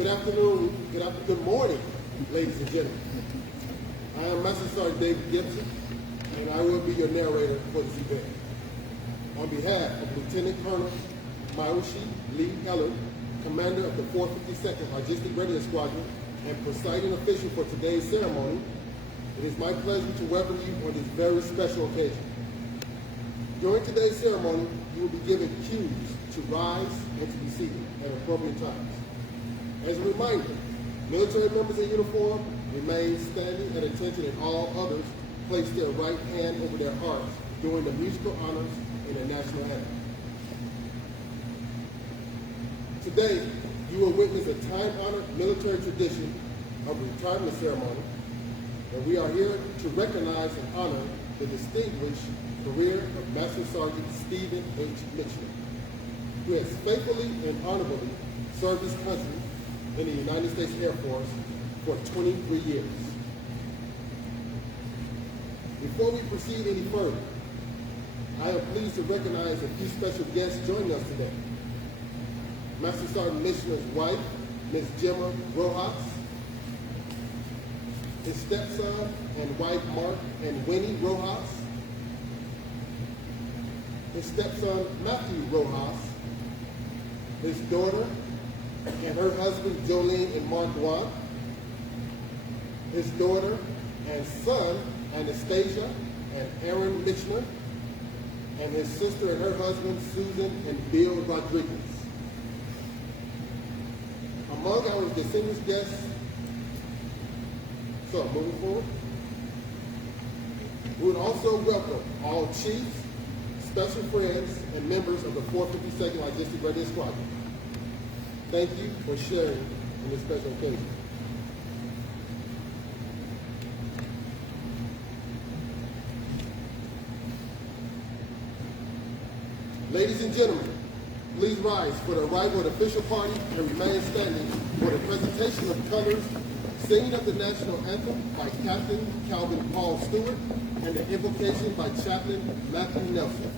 Good morning, ladies and gentlemen. I am MSgt David Gibson, and I will be your narrator for this event. On behalf of Lieutenant Colonel Mil-Spec Lee Eller, Commander of the 452nd Logistic Readiness Squadron and presiding official for today's ceremony, it is my pleasure to welcome you on this very special occasion. During today's ceremony, you will be given cues to rise and to be seated at appropriate times. As a reminder, military members in uniform remain standing at attention, and all others place their right hand over their hearts during the musical honors and the national anthem. Today, you will witness a time-honored military tradition of a retirement ceremony, and we are here to recognize and honor the distinguished career of Master Sergeant Steven Michener, who has faithfully and honorably served his country in the United States Air Force for 23 years. Before we proceed any further, I am pleased to recognize a few special guests joining us today. Master Sergeant Michener's wife, Ms. Gemma Rojas, his stepson and wife, Mark and Winnie Rojas, his stepson, Matthew Rojas, his daughter and her husband, Jolene and Mark Juan, his daughter and son, Anastasia and Aaron Michener, and his sister and her husband, Susan and Bill Rodriguez. Among our distinguished guests, so moving forward, we would also welcome all chiefs, special friends, and members of the 452nd Logistic Readiness Squadron. Thank you for sharing in this special occasion. Ladies and gentlemen, please rise for the arrival of the official party and remain standing for the presentation of colors, singing of the national anthem by Captain Calvin Paul Stewart, and the invocation by Chaplain Matthew Nelson.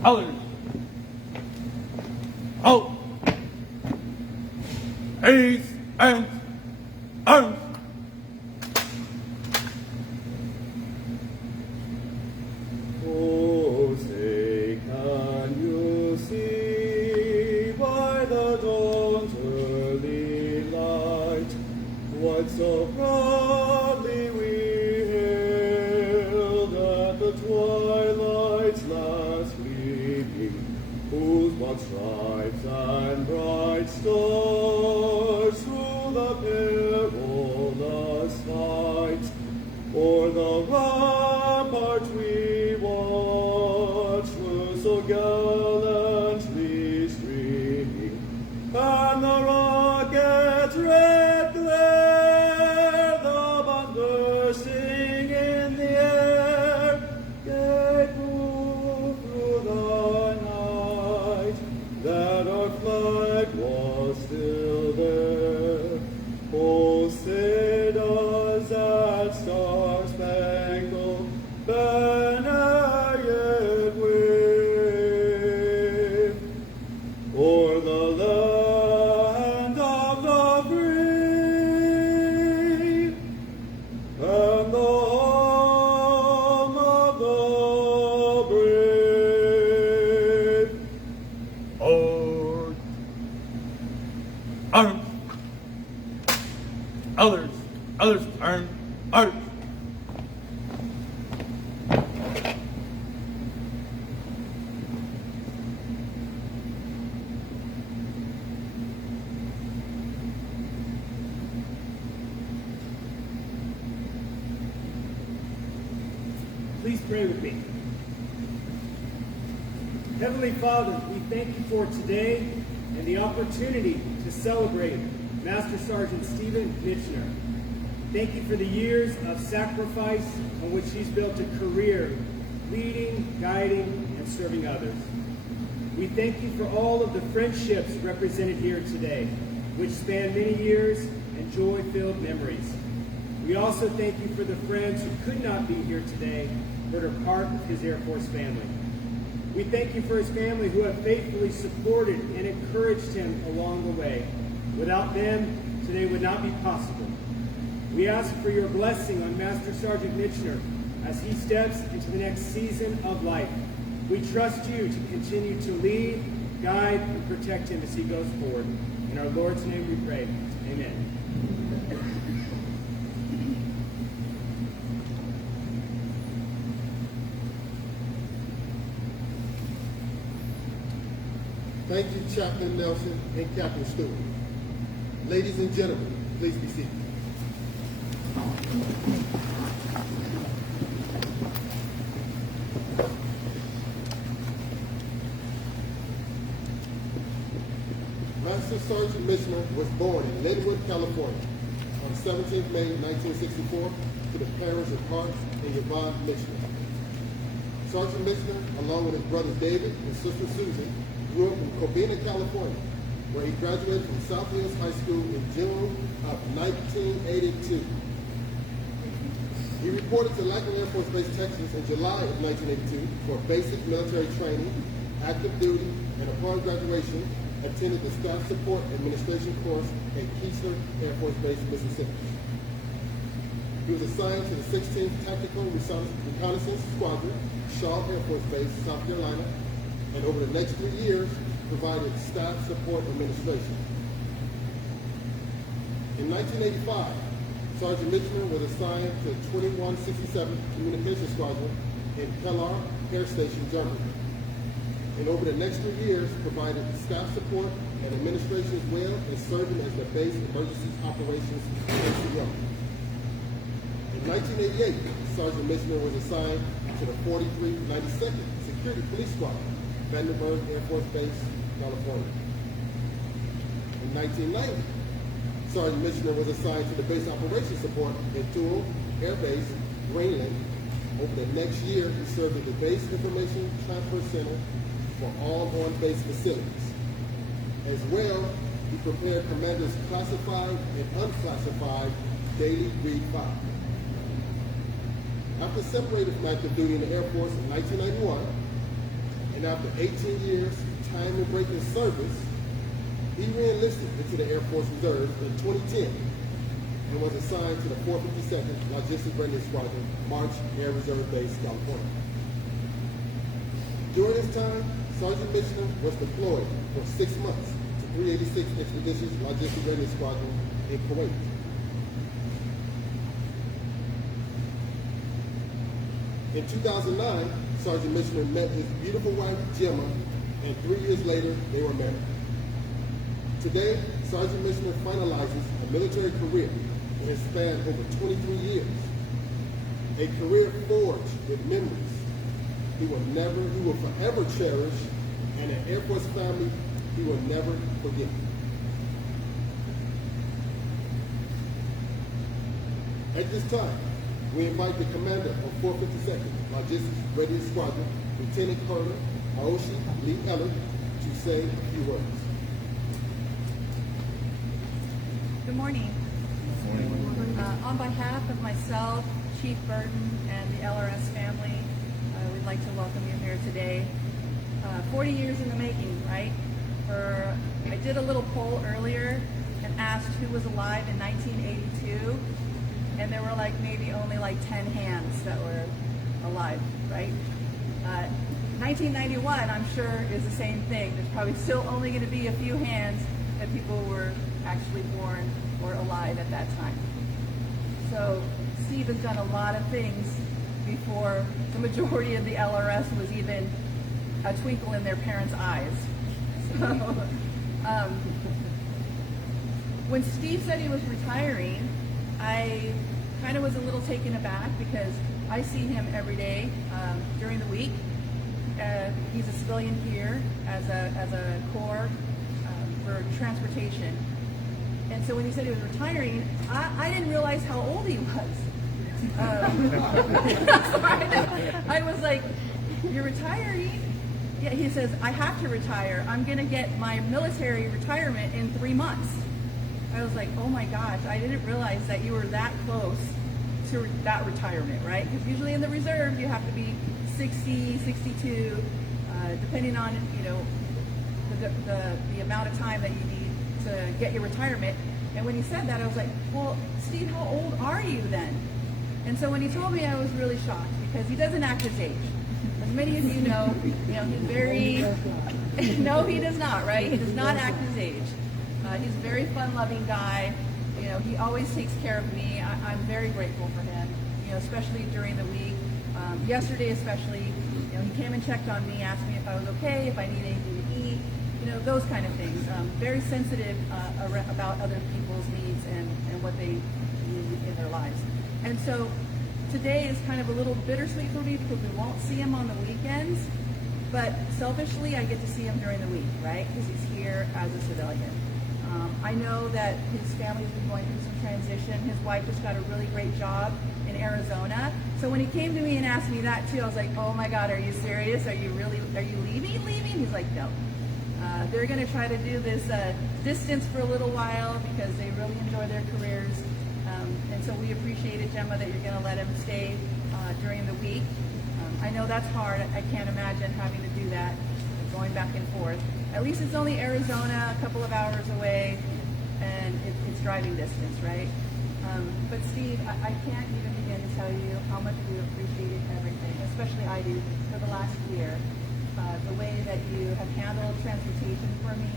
Colors. Out. A's and arms. Oh, say, can you see by the dawn's early light what so proudly we hailed at the twilight's last gleaming, whose broad stripes and bright stars through the perilous fight o'er the rampart we watched were so gallantly streaming, and the rocket's red glare, the bomb bursting in the air, gave proof through the night that our flag was still there. Oh, say does that star-spangled banner yet wave o'er the land of the free and the home of the brave. Or arms. Others turn arms. Please pray with me. Heavenly Father, we thank you for today and the opportunity to celebrate Master Sergeant Steven Michener. Thank you for the years of sacrifice on which he's built a career leading, guiding, and serving others. We thank you for all of the friendships represented here today, which span many years and joy-filled memories. We also thank you for the friends who could not be here today but are part of his Air Force family. We thank you for his family who have faithfully supported and encouraged him along the way. Without them, today would not be possible. We ask for your blessing on Master Sergeant Michener as he steps into the next season of life. We trust you to continue to lead, guide, and protect him as he goes forward. In our Lord's name we pray. Amen. Thank you, Chaplain Nelson and Captain Stewart. Ladies and gentlemen, please be seated. Master Sergeant Michener was born in Linwood, California on 17th May 1964 to the parents of Hart and Yvonne Michener. Sergeant Michener, along with his brothers David and sister Susan, grew up in Covina, California, where he graduated from South Hills High School in June of 1982. He reported to Lackland Air Force Base, Texas in July of 1982 for basic military training, active duty, and upon graduation, attended the Staff Support Administration course at Keesler Air Force Base, Mississippi. He was assigned to the 16th Tactical Reconnaissance Squadron, Shaw Air Force Base, South Carolina, and over the next 3 years, provided Staff Support Administration. In 1985, Sergeant Michener was assigned to 2167th Communications Squadron in Kellar Air Station, Germany. And over the next 3 years, provided staff support and administration as well, and serving as the base emergency operations ACO. In 1988, Sergeant Michener was assigned to the 4392nd Security Police Squadron, Vandenberg Air Force Base, California. In 1990, Sergeant Michener was assigned to the base operations support at Toul Air Base, Greenland. Over the next year, he served at the Base Information Transfer Center for all on-base facilities. As well, he prepared commanders' classified and unclassified daily read file. After separating from active duty in the Air Force in 1991, and after 18 years time and break in service, he re-enlisted into the Air Force Reserve in 2010 and was assigned to the 452nd Logistic Readiness Squadron, March Air Reserve Base, California. During this time, Sergeant Michener was deployed for 6 months to 386 Expeditions Logistic Readiness Squadron in Kuwait. In 2009, Sergeant Michener met his beautiful wife, Gemma, and 3 years later, they were married. Today, Sergeant Michener finalizes a military career that has spanned over 23 years. A career forged with memories he will forever cherish, and an Air Force family he will never forget. At this time, we invite the commander of 452nd Logistics Readiness Squadron, Lieutenant Colonel Aoshi Lee Eller, to say a few words. Good morning. On behalf of myself, Chief Burton, and the LRS family, we'd like to welcome you here today. 40 years in the making, right? I did a little poll earlier and asked who was alive in 1982, and there were maybe only 10 hands that were alive, right? 1991, I'm sure, is the same thing. There's probably still only going to be a few hands that people were actually born or alive at that time. So Steve has done a lot of things before the majority of the LRS was even a twinkle in their parents' eyes. So when Steve said he was retiring, I kind of was a little taken aback because I see him every day during the week. he's a civilian here as a corps for transportation. And so when he said he was retiring, I didn't realize how old he was. I was like, "You're retiring?" Yeah, he says, "I have to retire. I'm going to get my military retirement in 3 months." I was like, "Oh my gosh, I didn't realize that you were that close to that retirement," right? Because usually in the reserve, you have to be 60, 62, depending on, the amount of time that you need to get your retirement. And when he said that, I was like, "Well, Steve, how old are you then?" And so when he told me, I was really shocked because he doesn't act his age. As many of you know, he's very, no, he does not, right? He does not act his age. He's a very fun-loving guy. He always takes care of me. I'm very grateful for him, especially during the week. Yesterday especially, he came and checked on me, asked me if I was okay, if I need anything to eat, those kind of things. Very sensitive about other people's needs and what they need in their lives. And so today is kind of a little bittersweet for me because we won't see him on the weekends, but selfishly I get to see him during the week, right? Because he's here as a civilian. I know that his family's been going through some transition. His wife just got a really great job in Arizona. So when he came to me and asked me that too, I was like, "Oh my God, are you serious? Are you leaving? He's like, "No." They're going to try to do this distance for a little while because they really enjoy their careers. And so we appreciate it, Gemma, that you're going to let him stay during the week. I know that's hard. I can't imagine having to do that, going back and forth. At least it's only Arizona, a couple of hours away, and it's driving distance, right? But Steve, I can't even begin to tell you how much we appreciated everything, especially I do, for the last year. The way that you have handled transportation for me,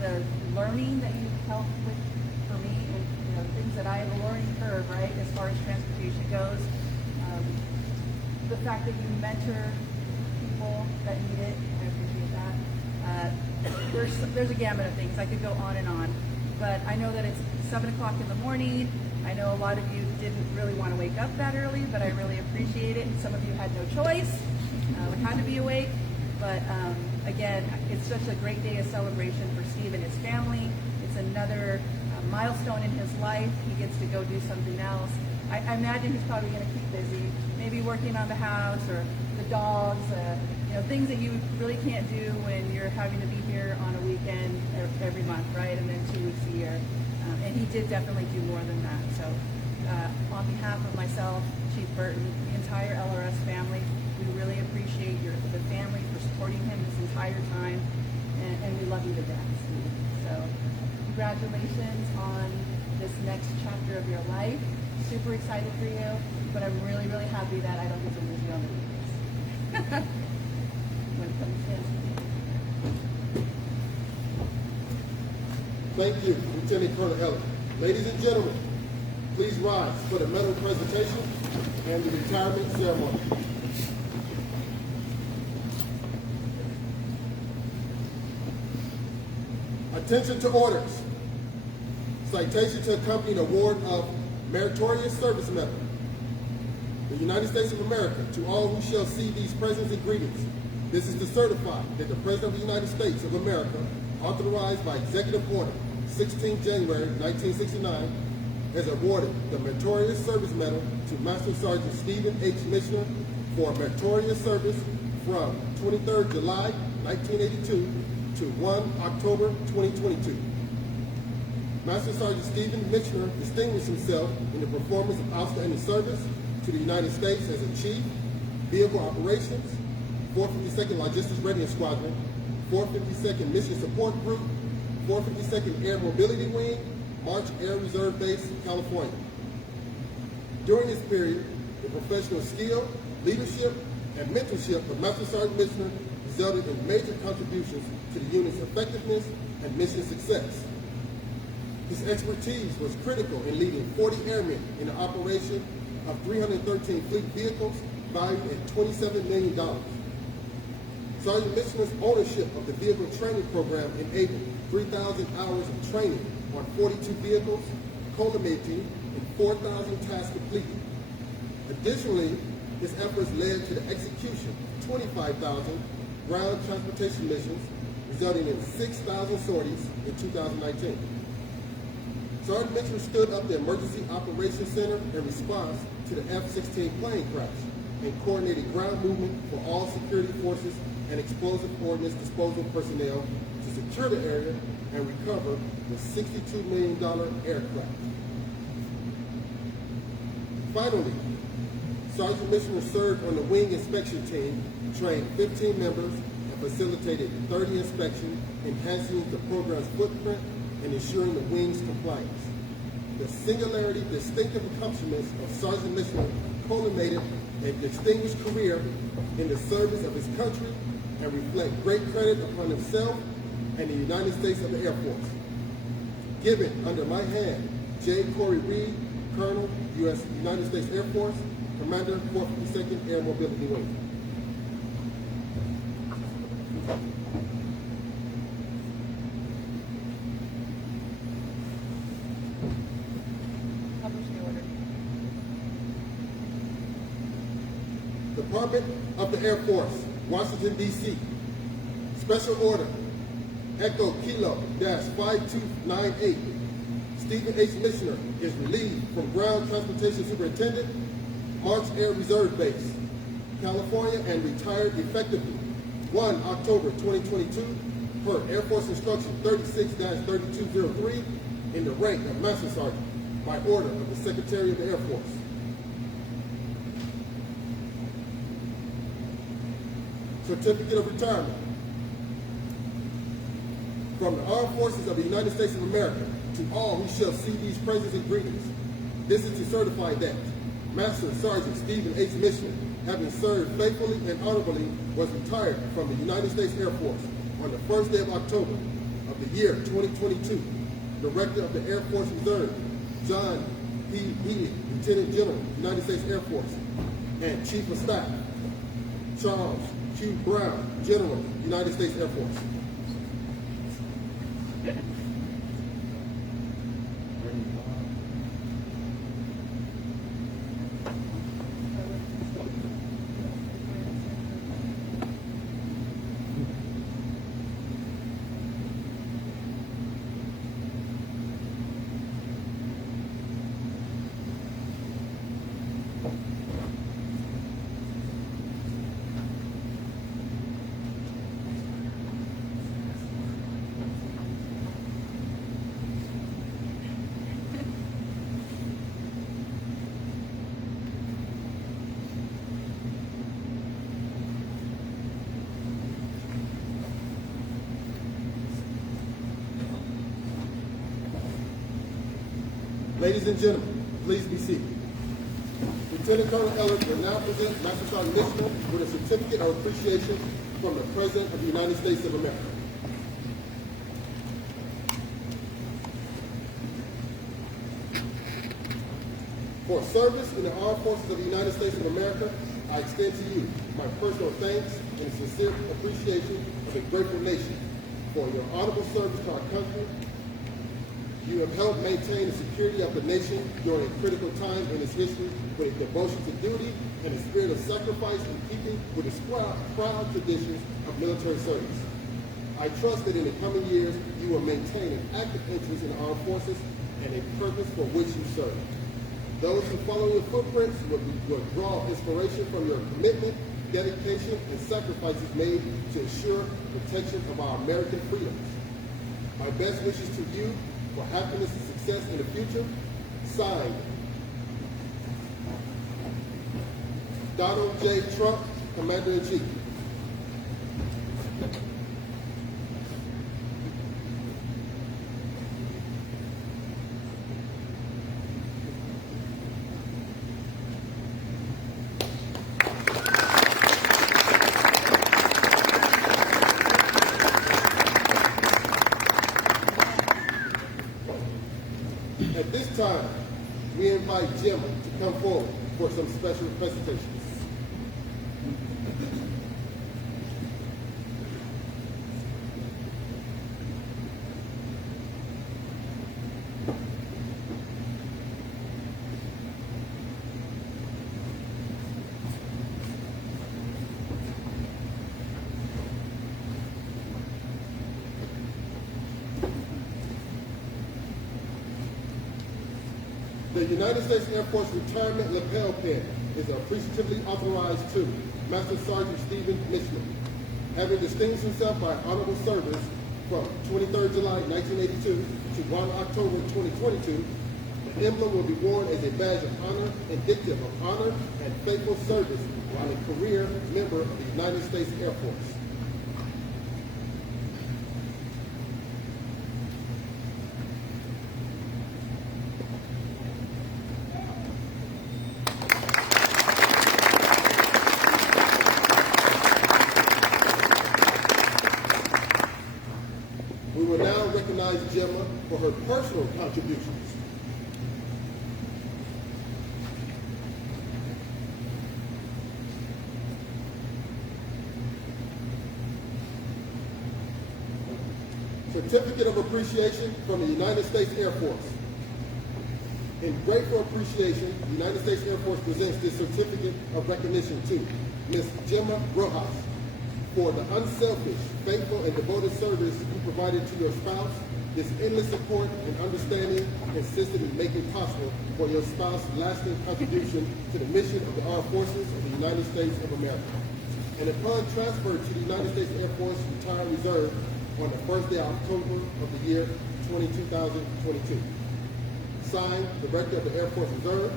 the learning that you've helped with for me, and things that I have a learning curve, right, as far as transportation goes. The fact that you mentor people that need it, I appreciate that. There's a gamut of things. I could go on and on, but I know that it's 7 o'clock in the morning. I know a lot of you didn't really want to wake up that early, but I really appreciate it. And some of you had no choice. We had to be awake. But again, it's such a great day of celebration for Steve and his family. It's another milestone in his life. He gets to go do something else. I imagine he's probably going to keep busy, maybe working on the house or the dogs, things that you really can't do when you're having to be here on a weekend every month, right? And then 2 weeks a year. And he did definitely do more than that. So on behalf of myself, Chief Burton, the entire LRS family, we really appreciate the family for supporting him this entire time. And we love you to death, Steve. So congratulations on this next chapter of your life. Super excited for you, but I'm really, really happy that I don't get to lose you on the weekends. When it comes in. Thank you, Lieutenant Colonel Ellis. Ladies and gentlemen, please rise for the medal presentation and the retirement ceremony. Attention to orders. Citation to accompany an award of Meritorious Service Medal. The United States of America, to all who shall see these presents and greetings. This is to certify that the President of the United States of America, authorized by Executive Order 16 January 1969, has awarded the Meritorious Service Medal to Master Sergeant Steven H. Michener for meritorious service from 23rd July 1982 to 1 October 2022. Master Sergeant Steven Michener distinguished himself in the performance of outstanding service to the United States as a Chief, Vehicle Operations, 452nd Logistics Readiness Squadron, 452nd Mission Support Group, 452nd Air Mobility Wing, March Air Reserve Base, California. During this period, the professional skill, leadership, and mentorship of Master Sergeant Michener resulted in major contributions to the unit's effectiveness and mission success. His expertise was critical in leading 40 airmen in the operation of 313 fleet vehicles valued at $27 million. Sergeant Michener's ownership of the vehicle training program enabled 3,000 hours of training on 42 vehicles, culminating in 4,000 tasks completed. Additionally, His efforts led to the execution of 25,000 ground transportation missions, resulting in 6,000 sorties in 2019. Sergeant Michener stood up the Emergency Operations Center in response to the F-16 plane crash and coordinated ground movement for all security forces and explosive ordnance disposal personnel to secure the area and recover the $62 million aircraft. Finally, Sergeant Michener served on the wing inspection team, trained 15 members, and facilitated 30 inspections, enhancing the program's footprint and ensuring the wing's compliance. The singularly distinctive accomplishments of Sergeant Michener culminated a distinguished career in the service of his country and reflect great credit upon himself and the United States of the Air Force. Given under my hand, J. Corey Reed, Colonel, U.S. United States Air Force, Commander, 452nd Air Mobility Wing. Publish the order. Department of the Air Force, Washington, D.C. Special Order, Echo Kilo-5298. Steven H. Michener is relieved from Ground Transportation Superintendent, March Air Reserve Base, California, and retired effectively 1 October 2022 per Air Force Instruction 36-3203 in the rank of Master Sergeant by order of the Secretary of the Air Force. Certificate of Retirement. From the Armed Forces of the United States of America to all who shall see these presents and greetings, this is to certify that Master Sergeant Steven H. Michener, having served faithfully and honorably, was retired from the United States Air Force on the first day of October of the year 2022. Director of the Air Force Reserve, John P. Healy, Lieutenant General, United States Air Force, and Chief of Staff, Charles Q. Brown, General, United States Air Force. Ladies and gentlemen, please be seated. Lieutenant Colonel Ellis will now present Master Sergeant Michener with a certificate of appreciation from the President of the United States of America. For service in the Armed Forces of the United States of America, I extend to you my personal thanks and sincere appreciation of a grateful nation for your honorable service to our country. You have helped maintain the security of the nation during a critical time in its history with a devotion to duty and a spirit of sacrifice in keeping with the proud traditions of military service. I trust that in the coming years, you will maintain an active interest in the armed forces and a purpose for which you serve. Those who follow your footprints will draw inspiration from your commitment, dedication, and sacrifices made to ensure protection of our American freedoms. My best wishes to you for happiness and success in the future. Signed, Donald J. Trump, Commander-in-Chief. At this time, we invite Jim to come forward for some special presentations. United States Air Force Retirement Lapel Pin is appreciatively authorized to Master Sergeant Steven Michener. Having distinguished himself by honorable service from 23rd July 1982 to 1 October 2022, the emblem will be worn as a badge of honor, indicative of honor and faithful service while a career member of the United States Air Force. We will now recognize Gemma for her personal contributions. Certificate of Appreciation from the United States Air Force. In grateful appreciation, the United States Air Force presents this certificate of recognition to Ms. Gemma Rojas for the unselfish, faithful, and devoted service you provided to your spouse. This endless support and understanding consisted in making possible for your spouse's lasting contribution to the mission of the Armed Forces of the United States of America. And upon transfer to the United States Air Force Retired Reserve on the first day of October of the year 2022. Signed, Director of the Air Force Reserve,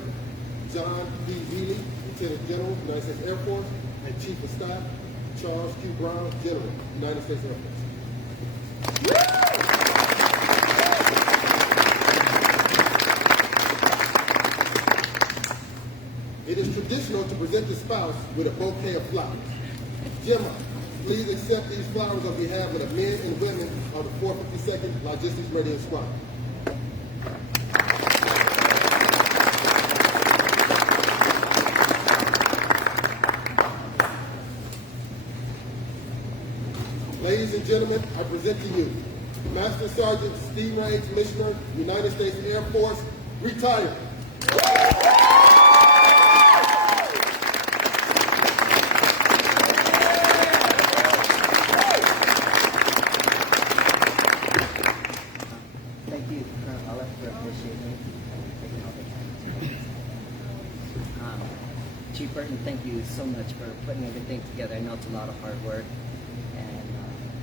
John P. Healy, Lieutenant General, United States Air Force, and Chief of Staff, Charles Q. Brown, General, United States Air Force. It is traditional to present the spouse with a bouquet of flowers. Gemma, please accept these flowers on behalf of the men and women of the 452nd Logistics Meridian Squadron. Ladies and gentlemen, I present to you Master Sergeant Steven Michener, United States Air Force, retired. Thank you, Colonel Olive, for appreciating taking all the time. Chief Burton, thank you so much for putting everything together. I know it's a lot of hard work, and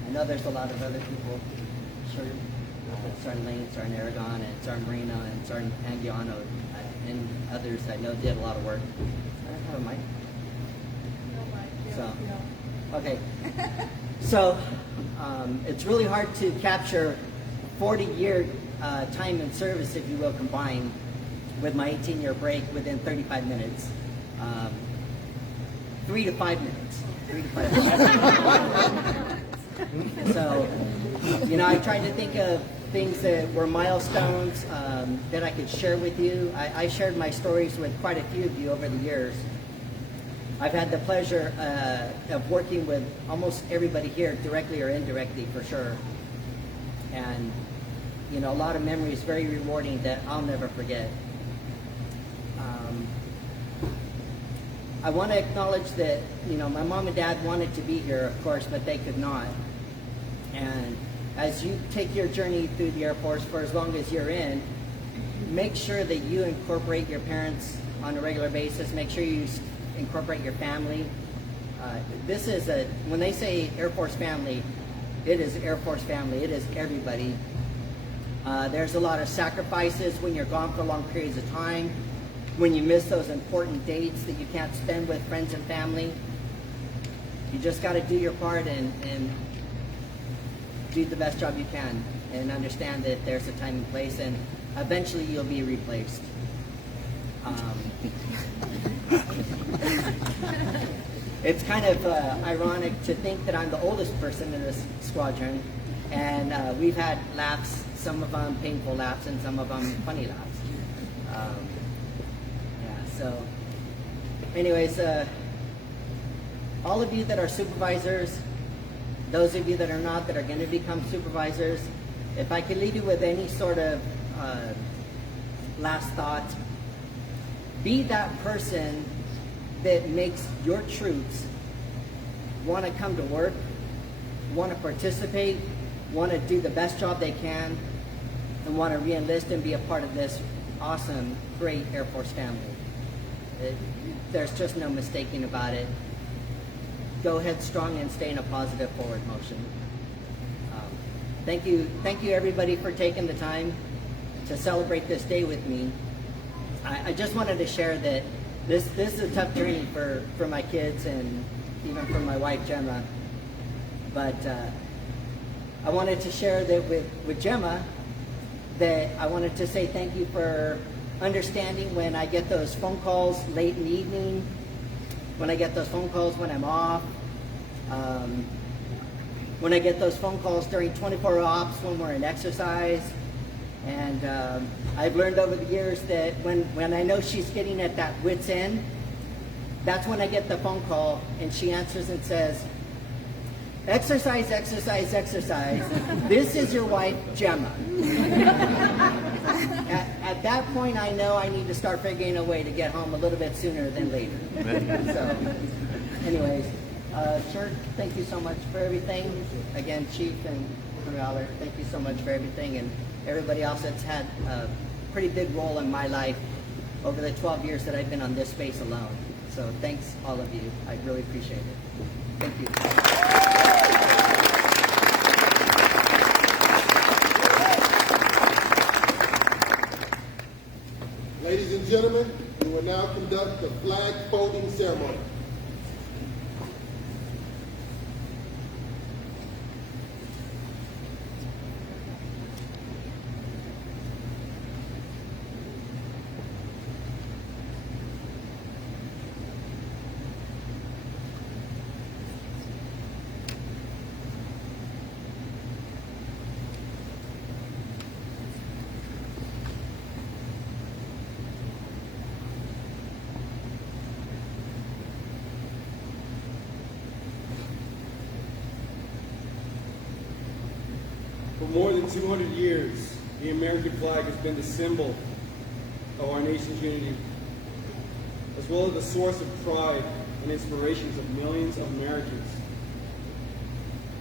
I know there's a lot of other people. Sure, Sergeant Lane, Sergeant Aragon, and Sergeant Marino, and Sergeant Anguiano, and others I know did a lot of work. I don't have a mic. So, okay. So, it's really hard to capture 40-year time in service, if you will, combined with my 18-year break within 35 minutes. 3 to 5 minutes. 3 to 5 minutes. So, you know, I tried to think of things that were milestones that I could share with you. I shared my stories with quite a few of you over the years. I've had the pleasure of working with almost everybody here, directly or indirectly, for sure. And, you know, a lot of memories, very rewarding, that I'll never forget. I want to acknowledge that, you know, my mom and dad wanted to be here, of course, but they could not. And as you take your journey through the Air Force for as long as you're in, make sure that you incorporate your parents on a regular basis. Make sure you incorporate your family. This is when they say Air Force family, it is Air Force family. It is everybody. There's a lot of sacrifices when you're gone for long periods of time, when you miss those important dates that you can't spend with friends and family. You just got to do your part and do the best job you can, and understand that there's a time and place, and eventually you'll be replaced. It's kind of ironic to think that I'm the oldest person in this squadron, and we've had laughs, some of them painful laughs and some of them funny laughs. So anyways, all of you that are supervisors, those of you that are not, that are going to become supervisors, if I could leave you with any sort of last thought, be that person that makes your troops want to come to work, want to participate, want to do the best job they can, and want to re-enlist and be a part of this awesome, great Air Force family. There's just no mistaking about it. Go headstrong and stay in a positive forward motion. Thank you everybody for taking the time to celebrate this day with me. I just wanted to share that this is a tough journey for my kids and even for my wife Gemma. But I wanted to share that with Gemma, that I wanted to say thank you for understanding when I get those phone calls late in the evening, when I get those phone calls when I'm off, when I get those phone calls during 24 ops when we're in exercise. And I've learned over the years that when I know she's getting at that wit's end, that's when I get the phone call and she answers and says, exercise, exercise, exercise. This is your wife, Gemma. At that point, I know I need to start figuring a way to get home a little bit sooner than later. So, anyways, sir, thank you so much for everything. Again, Chief and Aller, thank you so much for everything. And everybody else that's had a pretty big role in my life over the 12 years that I've been on this space alone. So thanks, all of you. I really appreciate it. Thank you. Ladies and gentlemen, we will now conduct the flag folding ceremony. For more than 200 years, the American flag has been the symbol of our nation's unity, as well as the source of pride and inspirations of millions of Americans.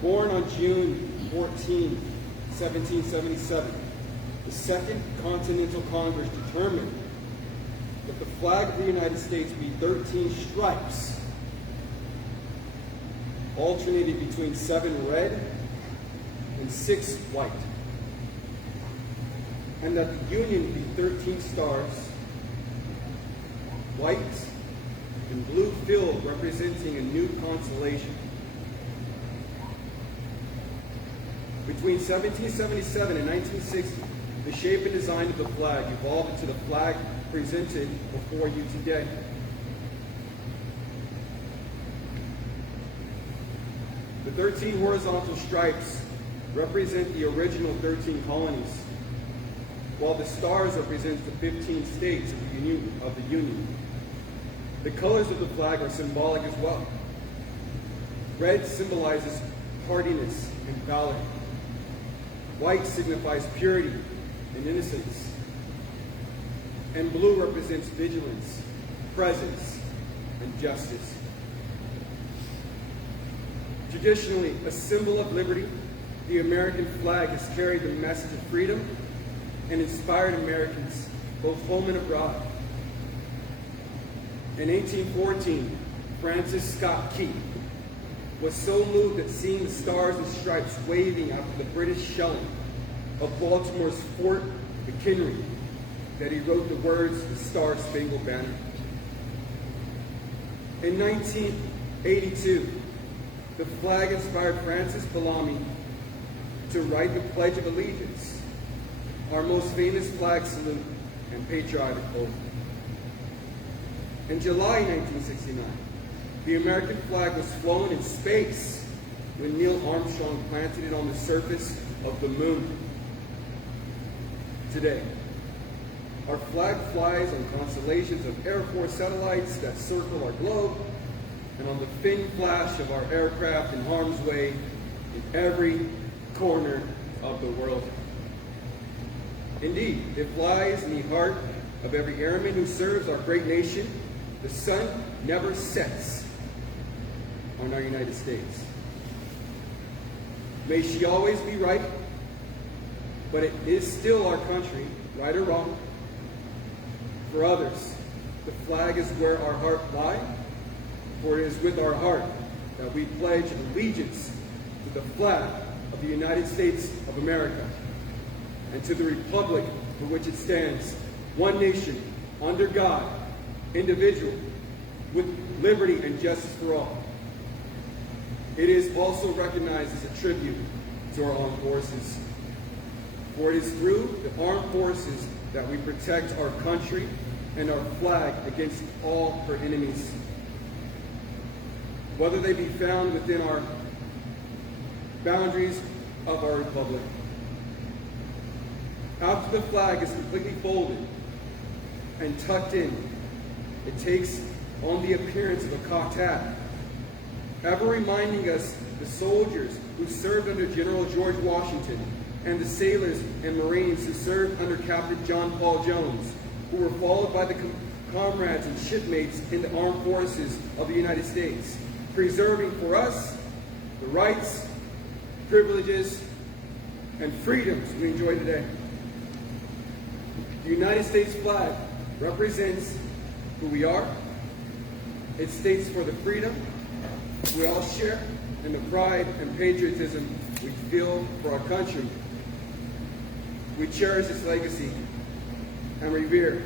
Born on June 14, 1777, the Second Continental Congress determined that the flag of the United States be 13 stripes, alternating between 7 red and 6 white, and that the Union be 13 stars, white and blue filled, representing a new constellation. Between 1777 and 1960, the shape and design of the flag evolved into the flag presented before you today. The 13 horizontal stripes represent the original 13 colonies, while the stars represent the 15 states of the Union. The colors of the flag are symbolic as well. Red symbolizes hardiness and valor. White signifies purity and innocence. And blue represents vigilance, presence, and justice. Traditionally, a symbol of liberty, the American flag has carried the message of freedom and inspired Americans, both home and abroad. In 1814, Francis Scott Key was so moved at seeing the stars and stripes waving after the British shelling of Baltimore's Fort McHenry that he wrote the words, "The Star-Spangled Banner." In 1982, the flag inspired Francis Bellamy to write the Pledge of Allegiance, our most famous flag salute and patriotic oath. In July 1969, the American flag was flown in space when Neil Armstrong planted it on the surface of the moon. Today, our flag flies on constellations of Air Force satellites that circle our globe, and on the thin flash of our aircraft in harm's way in every corner of the world. Indeed, it flies in the heart of every airman who serves our great nation. The sun never sets on our United States. May she always be right, but it is still our country, right or wrong, For others, the flag is where our heart lies, for it is with our heart that we pledge allegiance to the flag of the United States of America and to the republic for which it stands, one nation, under God, indivisible, with liberty and justice for all. It is also recognized as a tribute to our armed forces, for it is through the armed forces that we protect our country and our flag against all her enemies, whether they be found within our boundaries of our republic. After the flag is completely folded and tucked in, it takes on the appearance of a cocked hat, ever reminding us the soldiers who served under General George Washington and the sailors and Marines who served under Captain John Paul Jones, who were followed by the comrades and shipmates in the armed forces of the United States, preserving for us the rights, privileges, and freedoms we enjoy today. The United States flag represents who we are. It states for the freedom we all share and the pride and patriotism we feel for our country. We cherish its legacy and revere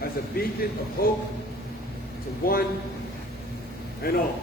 as a beacon of hope to one and all.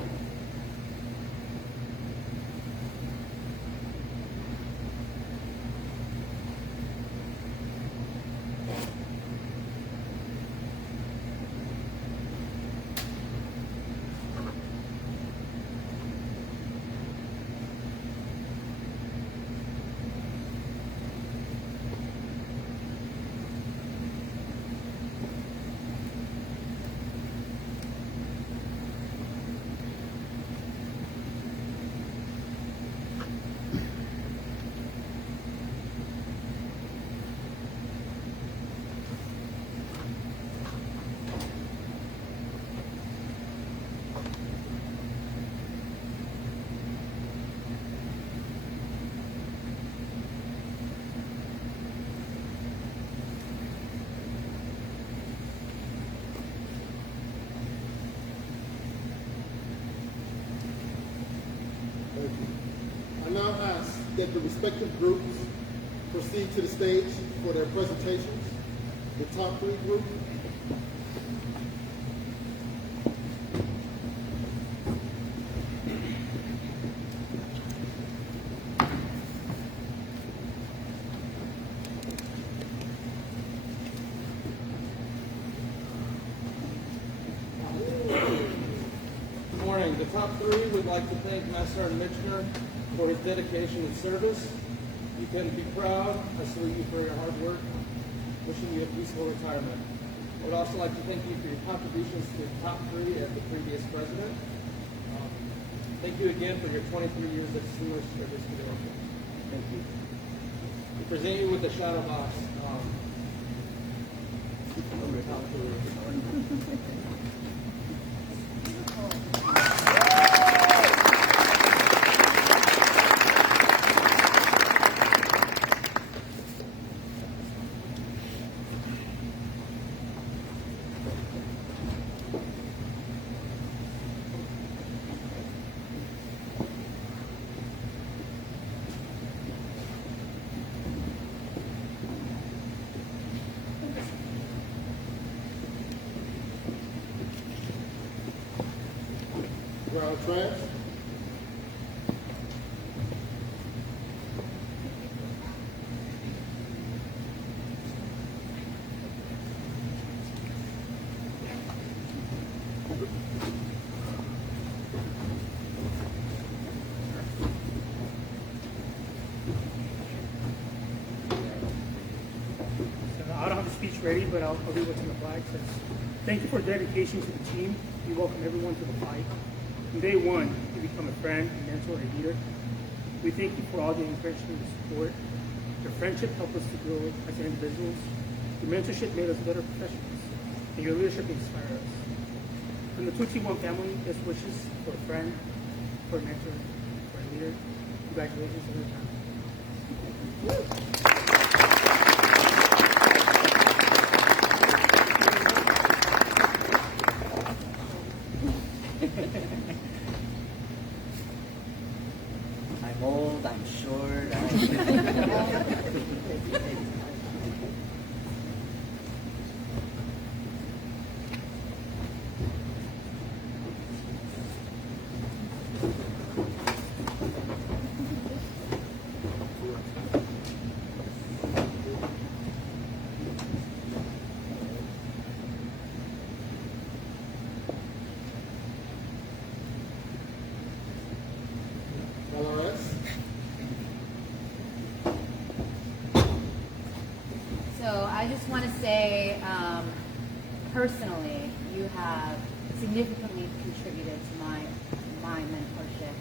Thank you. I now ask that the respective groups proceed to the stage for their presentations. The top three group. Good morning. The top three would like to thank Master Michener for his dedication and service. You can be proud. I salute you for your hard work. Wishing you a peaceful retirement. I would also like to thank you for your contributions to the top three as the previous president. Thank you again for your 23 years of distinguished service to the Air Force. Thank you. We present you with the shadow box. From your top three. Ground trash. I don't have a speech ready, but I'll read what's on the flag. It says, thank you for your dedication to the team. You welcome everyone to the fight. From day one, you become a friend, a mentor, a leader. We thank you for all the encouragement and support. Your friendship helped us to grow as individuals. Your mentorship made us better professionals. And your leadership inspired us. From the 2T1 family, best wishes for a friend, for a mentor, for a leader. Congratulations on your time. I'm old, I'm short. LRS. So I just want to say, personally, you have significantly contributed to my mentorship.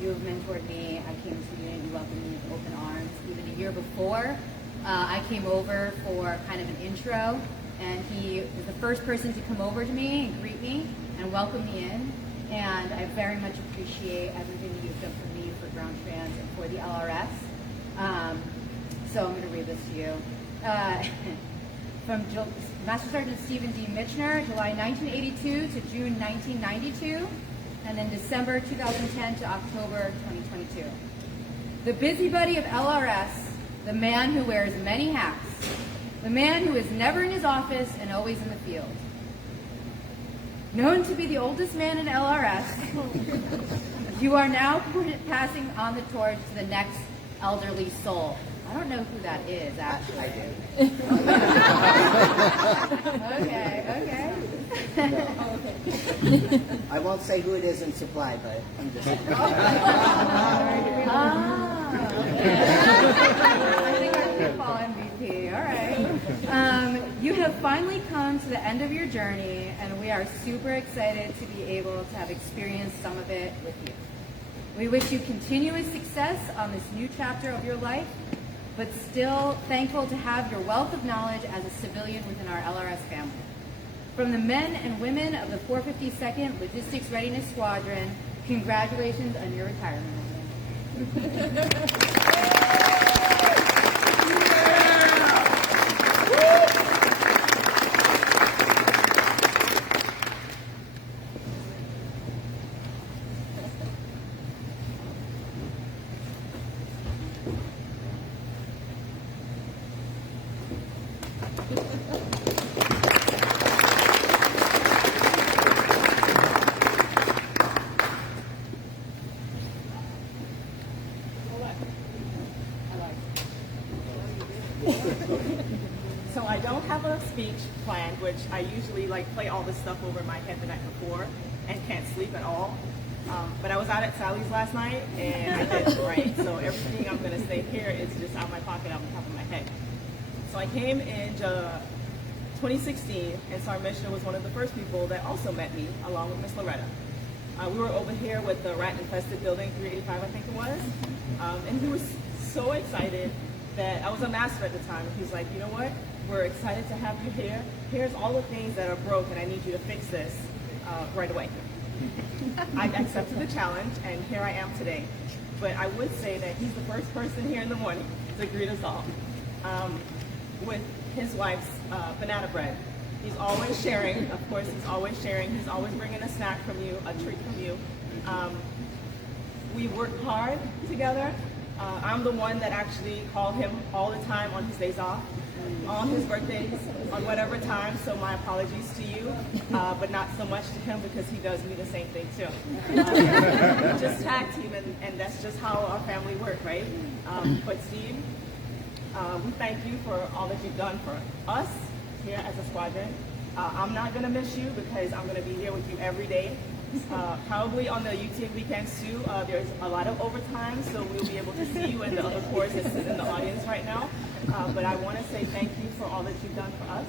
You have mentored me. I came to you and you welcomed me with open arms. Even a year before, I came over for kind of an intro, and he was the first person to come over to me and greet me and welcome me in. And I very much appreciate everything that you've done for me, for Ground Trans, and for the LRS. So I'm going to read this to you. From Master Sergeant Steven D. Michener, July 1982 to June 1992, and then December 2010 to October 2022. The busybody of LRS, the man who wears many hats, the man who is never in his office and always in the field. Known to be the oldest man in LRS, you are now passing on the torch to the next elderly soul. I don't know who that is, actually. I do. Okay. I won't say who it is in supply, but I'm just saying. I think I can call MVP. All right. You have finally come to the end of your journey, and we are super excited to be able to have experienced some of it with you. We wish you continuous success on this new chapter of your life, but still thankful to have your wealth of knowledge as a civilian within our LRS family. From the men and women of the 452nd Logistics Readiness Squadron, congratulations on your retirement. So I don't have a speech planned, which I usually play all this stuff over my head the night before and can't sleep at all. But I was out at Sally's last night and I didn't write. So everything I'm going to say here is just out of my pocket, out of the top of my head. So I came in 2016 and Sergeant Michener was one of the first people that also met me along with Miss Loretta. We were over here with the rat-infested building, 385 I think it was. And he was so excited that I was a master at the time. He was like, you know what? We're excited to have you here. Here's all the things that are broke and I need you to fix this right away. I accepted the challenge and here I am today. But I would say that he's the first person here in the morning to greet us all with his wife's banana bread. He's always sharing, of course he's always sharing. He's always bringing a snack from you, a treat from you. We work hard together. I'm the one that actually called him all the time on his days off, on his birthdays, on whatever time, so my apologies to you, but not so much to him because he does me the same thing too. We just tag team and that's just how our family works, right? But Steve, we thank you for all that you've done for us here as a squadron. I'm not going to miss you because I'm going to be here with you every day. Probably on the UTA weekends too. There's a lot of overtime, so we'll be able to see you and the other corps that sit in the audience right now. But I want to say thank you for all that you've done for us.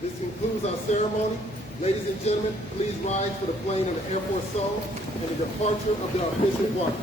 This concludes our ceremony. Ladies and gentlemen, please rise for the playing of the Air Force song and the departure of the official block.